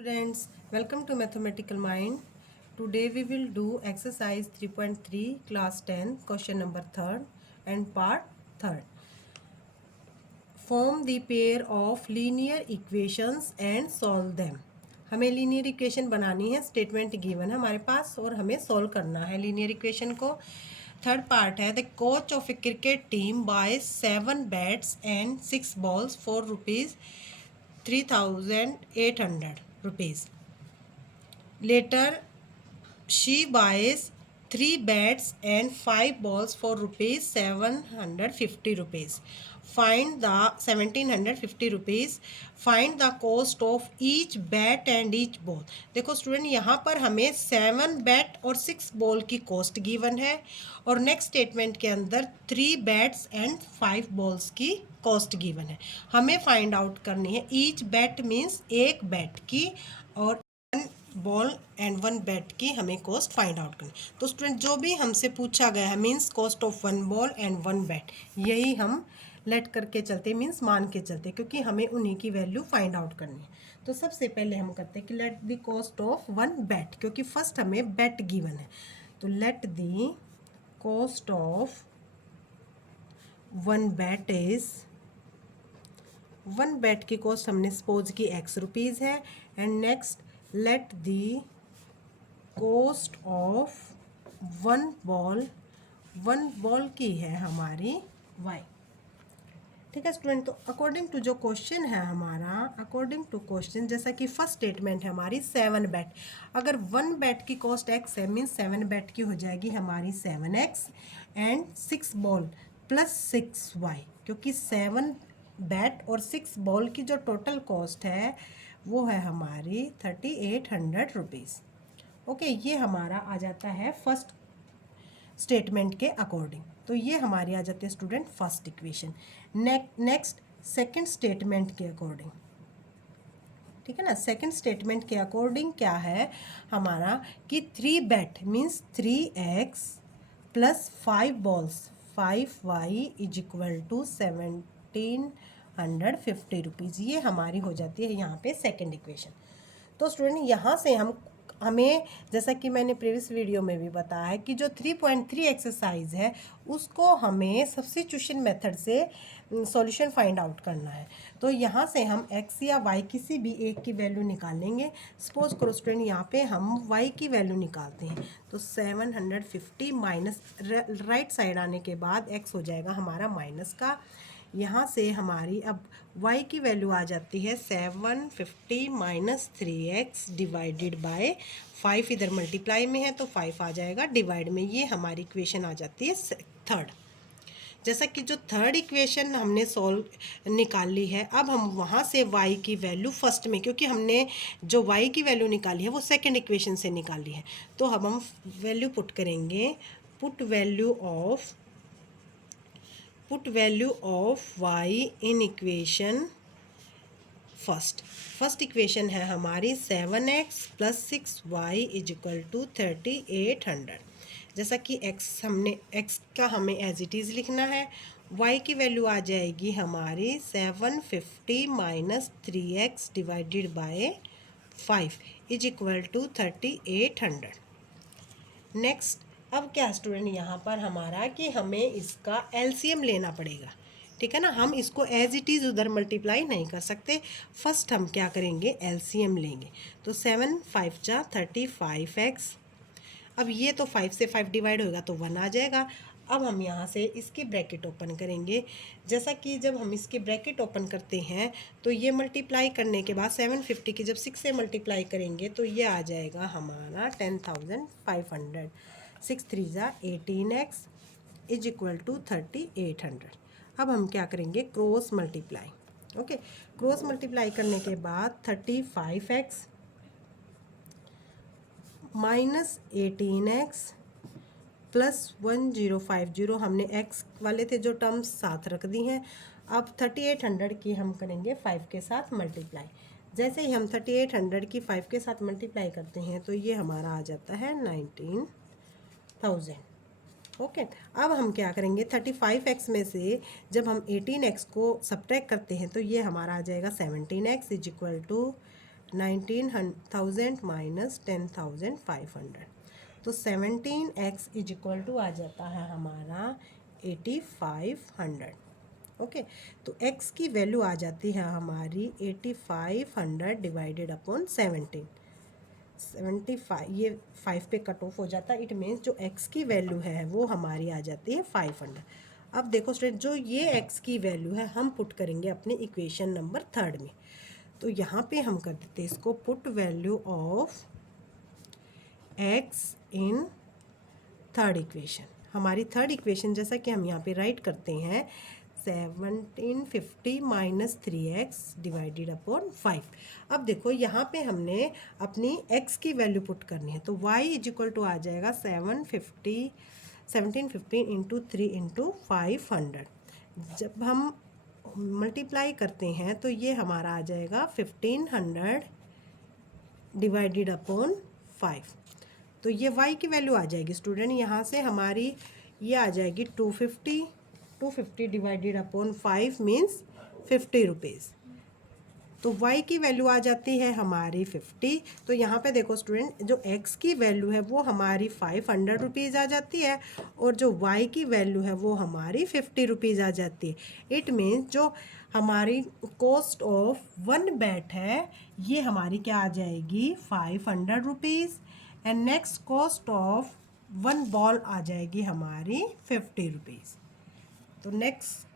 Students, welcome to Mathematical Mind. Today we will do exercise 3.3 class 10 question number 3rd and part 3rd. Form the pair of linear equations and solve them. हमें linear equation बनानी है, statement given है हमारे पास और हमें solve करना है linear equation को। थर्ड पार्ट है the coach of a cricket team buy 7 bats and 6 balls for rupees 3,800 rupees. Later, she buys 3 bats and 5 balls for rupees 750 rupees. Find the 1750 rupees. Find the cost of each bat and each ball. देखो student, यहाँ पर हमें 7 bat और 6 ball की cost given है और next statement के अंदर 3 बैट्स एंड 5 बॉल्स की कॉस्ट गिवन है। हमें फाइंड आउट करनी है ईच बैट मीन्स एक बैट की और बॉल एंड 1 बैट की हमें कॉस्ट फाइंड आउट करनी। तो स्टूडेंट, जो भी हमसे पूछा गया है means cost of 1 ball and 1 bat, यही हम लेट करके चलते मीन्स मान के चलते, क्योंकि हमें उन्हीं की वैल्यू फाइंड आउट करनी है। तो सबसे पहले हम करते हैं कि let the cost of 1 bat, क्योंकि फर्स्ट हमें बैट गिवन है। तो let the cost of 1 bat is 1 bat की कॉस्ट हमने सपोज की x रुपीज़ है। And next let the cost of 1 ball की है हमारी y। ठीक है स्टूडेंट, तो अकॉर्डिंग टू जो क्वेश्चन है हमारा, अकॉर्डिंग टू क्वेश्चन, जैसा कि फर्स्ट स्टेटमेंट है हमारी 7 बैट, अगर 1 बैट की कॉस्ट x है मीन्स 7 बैट की हो जाएगी हमारी 7x and 6 ball plus 6y, क्योंकि 7 बैट और 6 बॉल की जो टोटल कॉस्ट है वो है हमारी 3,800 रुपीज़। ओके, ये हमारा आ जाता है फर्स्ट स्टेटमेंट के अकॉर्डिंग। तो ये हमारी आ जाती है student first equation. Next second statement के अकॉर्डिंग, ठीक है ना, सेकंड स्टेटमेंट के अकॉर्डिंग क्या है हमारा कि 3 bat means 3x plus 5 balls 5y is equal to 1,750 rupees. ये हमारी हो जाती है यहाँ पे सेकंड इक्वेशन। तो स्टूडेंट, यहाँ से हमें जैसा कि मैंने प्रीवियस वीडियो में भी बताया है कि जो 3.3 एक्सरसाइज है उसको हमें सब्स्टिट्यूशन मेथड से सॉल्यूशन फाइंड आउट करना है। तो यहाँ से हम x या y किसी भी एक की वैल्यू निकालेंगे। सपोज करो स्टूडेंट, यहाँ पे हम y की वैल्यू निकालते हैं। तो 750 माइनस राइट साइड आने के बाद x हो जाएगा हमारा माइनस का। यहाँ से हमारी अब y की वैल्यू आ जाती है 750 माइनस 3x डिवाइडेड बाय 5, इधर मल्टीप्लाई में है तो 5 आ जाएगा डिवाइड में। ये हमारी इक्वेशन आ जाती है थर्ड। जैसा कि जो थर्ड इक्वेशन हमने सॉल्व निकाल ली है, अब हम वहाँ से y की वैल्यू फर्स्ट में, क्योंकि हमने जो y की वैल्यू निकाली है वो सेकंड इक्वेशन से निकाली है, तो अब हम वैल्यू पुट करेंगे। Put value of y in equation first equation है हमारी 7x plus 6y is equal to 3,800। जैसा कि x का हमें एज इट इज़ लिखना है, y की वैल्यू आ जाएगी हमारी 750 minus 3x divided by 5 is equal to 3,800। Next, अब क्या स्टूडेंट, यहाँ पर हमारा कि हमें इसका एलसीएम लेना पड़ेगा। ठीक है ना, हम इसको एज इट इज़ उधर मल्टीप्लाई नहीं कर सकते। फर्स्ट हम क्या करेंगे, एलसीएम लेंगे। तो 7 5 जा 35x। अब ये तो 5 से 5 डिवाइड होगा तो 1 आ जाएगा। अब हम यहाँ से इसकी ब्रैकेट ओपन करेंगे। जैसा कि जब हम इसके ब्रैकेट ओपन करते हैं तो ये मल्टीप्लाई करने के बाद 750 की जब 6 से मल्टीप्लाई करेंगे तो ये आ जाएगा हमारा 10,500। 6 3 जा 18x इज इक्वल टू 3,800। अब हम क्या करेंगे, cross multiply. Okay, cross multiply करने के बाद 35x माइनस 18x प्लस 1050, हमने x वाले थे जो टर्म्स साथ रख दी हैं। अब 3,800 की हम करेंगे 5 के साथ मल्टीप्लाई। जैसे ही हम 3,800 की 5 के साथ मल्टीप्लाई करते हैं तो ये हमारा आ जाता है 19,000। ओके, अब हम क्या करेंगे, 35x में से जब हम 18x को सब्ट्रैक्ट करते हैं तो ये हमारा आ जाएगा 17x is equal to 19,000 minus 10,500, तो 17x इज इक्वल टू आ जाता है हमारा 8500। ओके, तो x की वैल्यू आ जाती है हमारी 8500 डिवाइडेड अपॉन 17। 75 ये 5 पे कट ऑफ हो जाता है, इट मीन्स जो x की वैल्यू है वो हमारी आ जाती है 500। अब देखो स्टूडेंट, जो ये x की वैल्यू है हम पुट करेंगे अपने इक्वेशन नंबर 3 में। तो यहाँ पे हम कर देते हैं इसको put value of x in third equation. हमारी थर्ड इक्वेशन जैसा कि हम यहाँ पे राइट करते हैं 1750 माइनस 3x डिवाइडेड अपॉन 5। अब देखो यहाँ पे हमने अपनी x की वैल्यू पुट करनी है, तो y इज इक्वल टू आ जाएगा 1750 इंटू 3 इंटू 500। जब हम मल्टीप्लाई करते हैं तो ये हमारा आ जाएगा 1500 डिवाइडेड अपॉन 5। तो ये y की वैल्यू आ जाएगी स्टूडेंट, यहाँ से हमारी ये आ जाएगी 250 डिवाइडेड अपॉन 5 मीन्स 50 रुपीज़। तो y की वैल्यू आ जाती है हमारी 50। तो यहाँ पे देखो स्टूडेंट, जो x की वैल्यू है वो हमारी 500 रुपीज़ आ जाती है और जो y की वैल्यू है वो हमारी 50 रुपीज़ आ जाती है। इट मीन्स जो हमारी कॉस्ट ऑफ 1 बैट है ये हमारी क्या आ जाएगी 500 rupees, and next cost of 1 ball आ जाएगी हमारी 50 रुपीज़। तो नेक्स्ट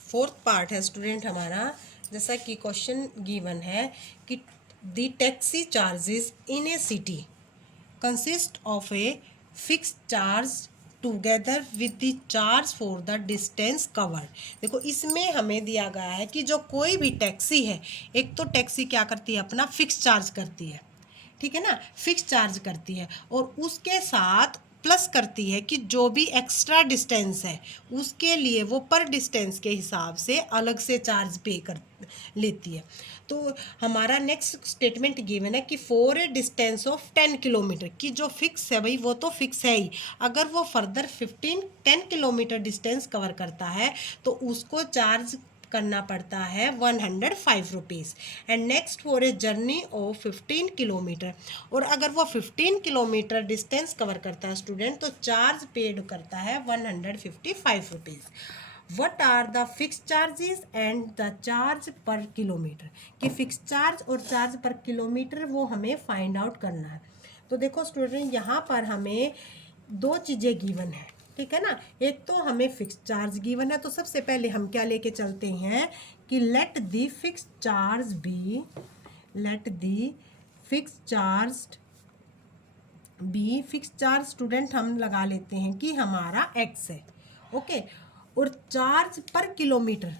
फोर्थ पार्ट है स्टूडेंट हमारा, जैसा कि क्वेश्चन गिवन है कि the taxi charges in a city consist of a fix charge together with the charge for the distance covered. देखो इसमें हमें दिया गया है कि जो कोई भी टैक्सी है, एक तो टैक्सी क्या करती है अपना फिक्स चार्ज करती है, ठीक है ना, फिक्स चार्ज करती है, और उसके साथ प्लस करती है कि जो भी एक्स्ट्रा डिस्टेंस है उसके लिए वो पर डिस्टेंस के हिसाब से अलग से चार्ज पे कर लेती है। तो हमारा नेक्स्ट स्टेटमेंट गिवन है कि for a distance of 10 kilometre, की जो फिक्स है भाई वो तो फिक्स है ही, अगर वो फर्दर 10 किलोमीटर डिस्टेंस कवर करता है तो उसको चार्ज करना पड़ता है 105 rupees. And next for a journey of 15 kilometre, और अगर वो 15 किलोमीटर डिस्टेंस कवर करता है स्टूडेंट तो चार्ज पेड करता है 155 rupees. What are the fix charges and the charge per kilometer, कि फिक्स चार्ज और चार्ज पर किलोमीटर वो हमें फाइंड आउट करना है। तो देखो स्टूडेंट, यहाँ पर हमें दो चीज़ें गिवन है, ठीक है ना। एक तो हमें फिक्स चार्ज गिवन है, तो सबसे पहले हम क्या लेके चलते हैं कि let the fix charge be, let the fix charge be, fix charge student हम लगा लेते हैं कि हमारा एक्स है, ओके, और चार्ज पर किलोमीटर,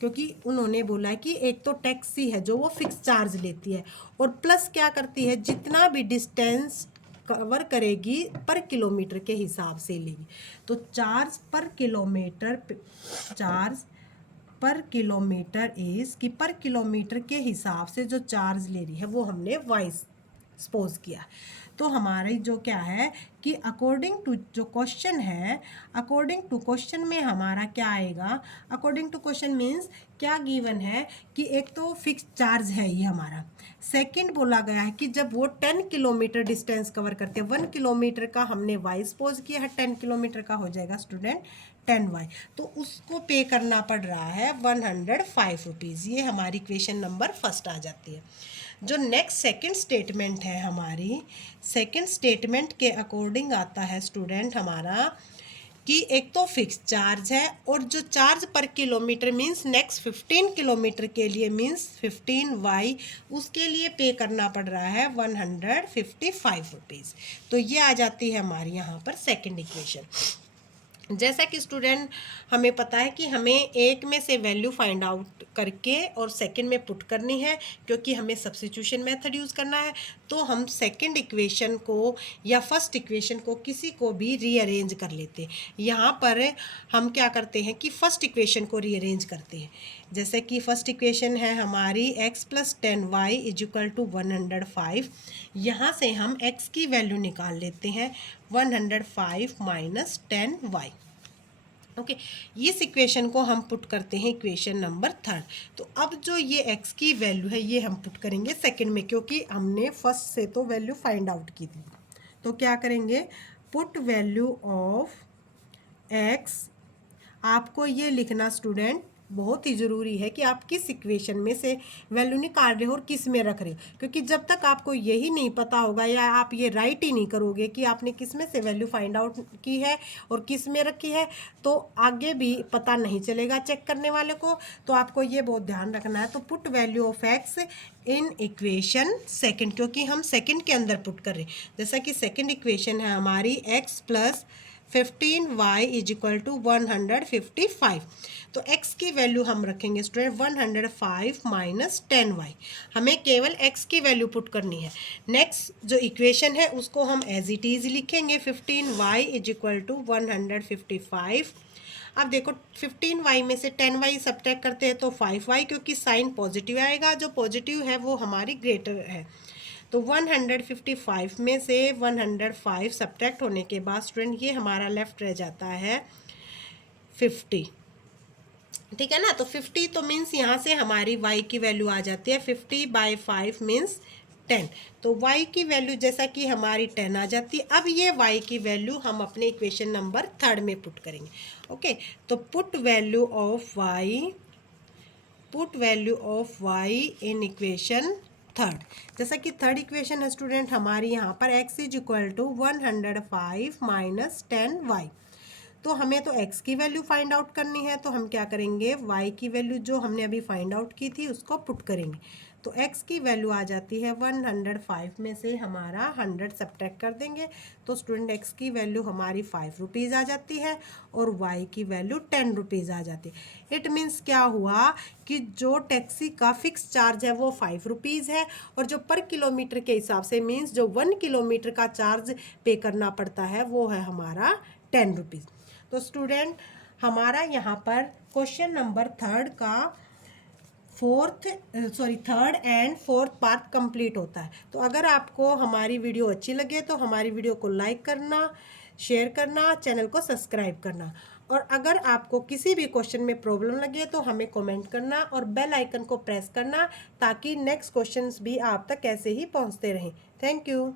क्योंकि उन्होंने बोला है कि एक तो टैक्सी है जो वो फिक्स चार्ज लेती है और प्लस क्या करती है जितना भी डिस्टेंस कवर करेगी पर किलोमीटर के हिसाब से लेगी। तो charge per kilometre, charge per kilometre is कि पर किलोमीटर के हिसाब से जो चार्ज ले रही है वो हमने वाइस सपोज किया। तो हमारी जो क्या है कि अकॉर्डिंग टू जो क्वेश्चन है, अकॉर्डिंग टू क्वेश्चन में हमारा क्या आएगा, अकॉर्डिंग टू क्वेश्चन मीन्स क्या गिवन है कि एक तो फिक्स चार्ज है ये हमारा, सेकंड बोला गया है कि जब वो 10 किलोमीटर डिस्टेंस कवर करते हैं, 1 किलोमीटर का हमने वाई सपोज किया है, 10 किलोमीटर का हो जाएगा स्टूडेंट 10y, तो उसको पे करना पड़ रहा है 105 रुपीज़। ये हमारी क्वेश्चन नंबर फर्स्ट आ जाती है। जो नेक्स्ट सेकंड स्टेटमेंट है हमारी, सेकंड स्टेटमेंट के अकॉर्डिंग आता है स्टूडेंट हमारा कि एक तो फिक्स चार्ज है और जो charge per kilometre means next 15 kilometre के लिए मीन्स 15y, उसके लिए पे करना पड़ रहा है 155 रुपीज़। तो ये आ जाती है हमारी यहाँ पर सेकंड इक्वेशन। जैसा कि स्टूडेंट हमें पता है कि हमें एक में से वैल्यू फाइंड आउट करके और सेकंड में पुट करनी है, क्योंकि हमें सब्स्टिट्यूशन मेथड यूज़ करना है। तो हम सेकंड इक्वेशन को या फर्स्ट इक्वेशन को किसी को भी रीअरेंज कर लेते हैं। यहाँ पर हम क्या करते हैं कि फर्स्ट इक्वेशन को रीअरेंज करते हैं। जैसे कि फर्स्ट इक्वेशन है हमारी x + 10y = 105। यहाँ से हम x की वैल्यू निकाल लेते हैं 105 - 10y। ओके इस इक्वेशन को हम पुट करते हैं इक्वेशन नंबर 3। तो अब जो ये x की वैल्यू है ये हम पुट करेंगे सेकंड में, क्योंकि हमने फर्स्ट से तो वैल्यू फाइंड आउट की थी। तो क्या करेंगे, पुट वैल्यू ऑफ x, आपको ये लिखना स्टूडेंट बहुत ही ज़रूरी है कि आप किस इक्वेशन में से वैल्यू निकाल रहे हो और किस में रख रहे हो, क्योंकि जब तक आपको यही नहीं पता होगा या आप ये राइट ही नहीं करोगे कि आपने किस में से वैल्यू फाइंड आउट की है और किस में रखी है, तो आगे भी पता नहीं चलेगा चेक करने वाले को। तो आपको ये बहुत ध्यान रखना है। तो put value of x in equation second, क्योंकि हम सेकेंड के अंदर पुट कर रहे हैं। जैसा कि सेकेंड इक्वेशन है हमारी X plus 15y is equal to 155। तो x की वैल्यू हम रखेंगे स्टूडेंट 105 माइनस 10y। हमें केवल x की वैल्यू पुट करनी है। नेक्स्ट जो इक्वेशन है उसको हम एज इट इज लिखेंगे 15y इज इक्वल टू 155। अब देखो 15y में से 10y सब्ट्रैक्ट करते हैं तो 5y, क्योंकि साइन पॉजिटिव आएगा, जो पॉजिटिव है वो हमारी ग्रेटर है। तो 155 में से 105 सब्ट्रैक्ट होने के बाद स्टूडेंट ये हमारा लेफ्ट रह जाता है 50। ठीक है ना, तो 50 तो मीन्स यहाँ से हमारी y की वैल्यू आ जाती है 50/5 मीन्स 10। तो y की वैल्यू जैसा कि हमारी 10 आ जाती है। अब ये y की वैल्यू हम अपने इक्वेशन नंबर 3 में पुट करेंगे। ओके, तो put value of y in equation third. जैसा कि थर्ड इक्वेशन है स्टूडेंट हमारी यहाँ पर x is equal to 105 minus 10y। तो हमें तो x की वैल्यू फाइंड आउट करनी है, तो हम क्या करेंगे, y की वैल्यू जो हमने अभी फाइंड आउट की थी उसको पुट करेंगे। तो x की वैल्यू आ जाती है 105 में से हमारा 100 सब्ट्रैक्ट कर देंगे, तो स्टूडेंट x की वैल्यू हमारी 5 रुपीज़ आ जाती है और y की वैल्यू 10 रुपीज़ आ जाती है। इट मीन्स क्या हुआ कि जो टैक्सी का फिक्स चार्ज है वो 5 रुपीज़ है, और जो पर किलोमीटर के हिसाब से मीन्स जो 1 किलोमीटर का चार्ज पे करना पड़ता है वो है हमारा 10 रुपीज़। तो स्टूडेंट हमारा यहाँ पर question number third and fourth part complete होता है। तो अगर आपको हमारी वीडियो अच्छी लगे तो हमारी वीडियो को लाइक करना, शेयर करना, चैनल को सब्सक्राइब करना, और अगर आपको किसी भी क्वेश्चन में प्रॉब्लम लगे तो हमें कमेंट करना और बेल आइकन को प्रेस करना, ताकि नेक्स्ट क्वेश्चंस भी आप तक ऐसे ही पहुंचते रहें। Thank you.